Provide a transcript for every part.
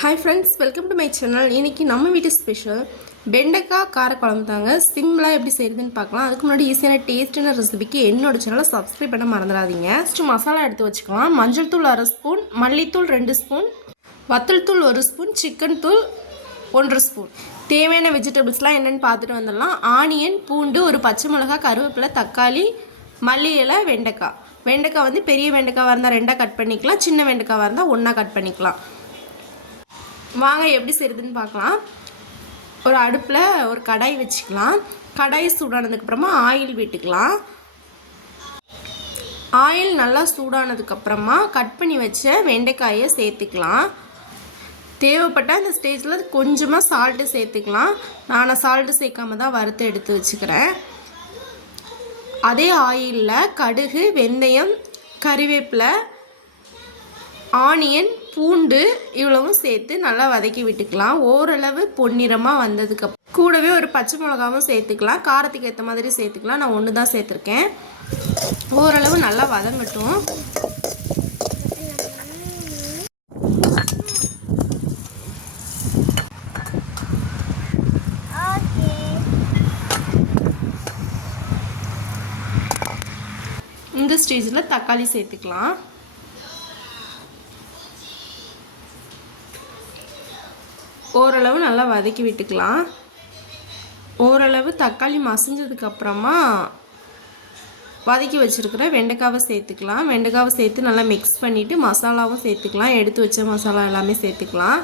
Hi friends welcome to my channel இன்றைக்கி நம்ம வீட்டு ஸ்பெஷல் வெண்டைக்காய் காரக்குழம்பு தாங்க. சிம்பிளாக எப்படி செய்யுதுன்னு பார்க்கலாம். அதுக்கு முன்னாடி ஈஸியான டேஸ்டான ரெசிபிக்கு என்னோட சேனலை சப்ஸ்கிரைப் பண்ண மறந்துடாதீங்க. ஃபஸ்ட்டு மசாலா எடுத்து வச்சுக்கலாம். மஞ்சள் தூள் அரை ஸ்பூன் மல்லித்தூள் ரெண்டு ஸ்பூன் வத்தல் தூள் ஒரு ஸ்பூன் சிக்கன் தூள் ஒன்றரை ஸ்பூன் தேவையான வெஜிடபிள்ஸ்லாம் என்னென்னு பார்த்துட்டு வந்துடலாம். ஆனியன் பூண்டு ஒரு பச்சை மிளகாய் கருவேப்பிலை தக்காளி மல்லி இலை வெண்டைக்காய். வெண்டைக்காய் வந்து பெரிய வெண்டைக்காவாக இருந்தால் ரெண்டாக கட் பண்ணிக்கலாம். சின்ன வெண்டைக்காவாக இருந்தால் ஒன்றா கட் பண்ணிக்கலாம். வாங்க எப்படி செய்யுதுன்னு பார்க்கலாம். ஒரு அடுப்பில் ஒரு கடாய் வச்சுக்கலாம். கடாய் சூடானதுக்கப்புறமா ஆயில் விட்டுக்கலாம். ஆயில் நல்லா சூடானதுக்கப்புறமா கட் பண்ணி வச்ச வெண்டைக்காயை சேர்த்துக்கலாம். தேவைப்பட்ட அந்த ஸ்டேஜில் கொஞ்சமாக சால்ட்டு சேர்த்துக்கலாம். நான் சால்ட்டு சேர்க்காம தான் வறுத்து எடுத்து வச்சுக்கிறேன். அதே ஆயிலில் கடுகு வெந்தயம் கறிவேப்பிலை ஆனியன் பூண்டு இவ்வளவும் சேர்த்து நல்லா வதக்கி விட்டுக்கலாம். ஓரளவு பொன்னிறமாக வந்ததுக்கு கூடவே ஒரு பச்சை மிளகாவும் சேர்த்துக்கலாம். காரத்துக்கு ஏற்ற மாதிரி சேர்த்துக்கலாம். நான் ஒன்று தான் சேர்த்துருக்கேன். ஓரளவு நல்லா வதங்கட்டும். இந்த ஸ்டேஜில் தக்காளி சேர்த்துக்கலாம். ஓரளவு நல்லா வதக்கி விட்டுக்கலாம். ஓரளவு தக்காளி மசிஞ்சதுக்கப்புறமா வதக்கி வச்சுருக்கிற வெண்டைக்காவை சேர்த்துக்கலாம். வெண்டைக்காவை சேர்த்து நல்லா மிக்ஸ் பண்ணிவிட்டு மசாலாவும் சேர்த்துக்கலாம். எடுத்து வச்ச மசாலா எல்லாமே சேர்த்துக்கலாம்.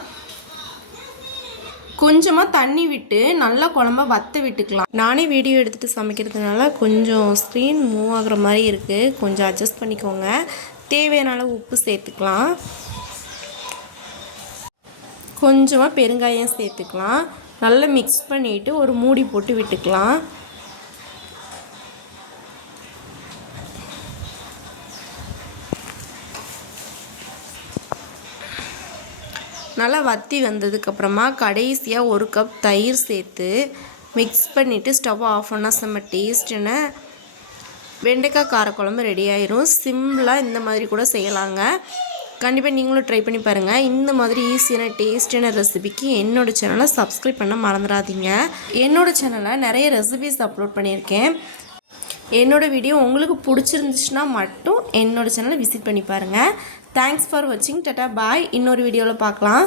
கொஞ்சமாக தண்ணி விட்டு நல்லா குழம்ப வத்த விட்டுக்கலாம். நானே வீடியோ எடுத்துகிட்டு சமைக்கிறதுனால கொஞ்சம் ஸ்க்ரீன் மூவ் ஆகுற மாதிரி இருக்குது கொஞ்சம் அட்ஜஸ்ட் பண்ணிக்கோங்க. தேவையான உப்பு சேர்த்துக்கலாம். கொஞ்சமாக பெருங்காயம் சேர்த்துக்கலாம். நல்லா மிக்ஸ் பண்ணிவிட்டு ஒரு மூடி போட்டு விட்டுக்கலாம். நல்லா வத்தி வந்ததுக்கப்புறமா கடைசியாக ஒரு கப் தயிர் சேர்த்து மிக்ஸ் பண்ணிவிட்டு ஸ்டவ் ஆஃப் பண்ணால் செம்ம டேஸ்ட்டுன்னு வெண்டைக்காய் காரக்குழம்பு ரெடி ஆயிரும். சிம்பிளாக இந்த மாதிரி கூட செய்யலாங்க. கண்டிப்பாக நீங்களும் ட்ரை பண்ணி பாருங்கள் இந்த மாதிரி ஈஸியான டேஸ்டியான ரெசிபிக்கு என்னோடய சேனலை சப்ஸ்கிரைப் பண்ண மறந்துடாதீங்க. என்னோடய சேனலில் நிறைய ரெசிபிஸ் அப்லோட் பண்ணியிருக்கேன். என்னோடய வீடியோ உங்களுக்கு பிடிச்சிருந்துச்சுன்னா மட்டும் என்னோட சேனலை விசிட் பண்ணி பாருங்கள் தேங்க்ஸ் ஃபார் வாட்சிங் டட்டா பாய் இன்னொரு வீடியோவில் பார்க்கலாம்.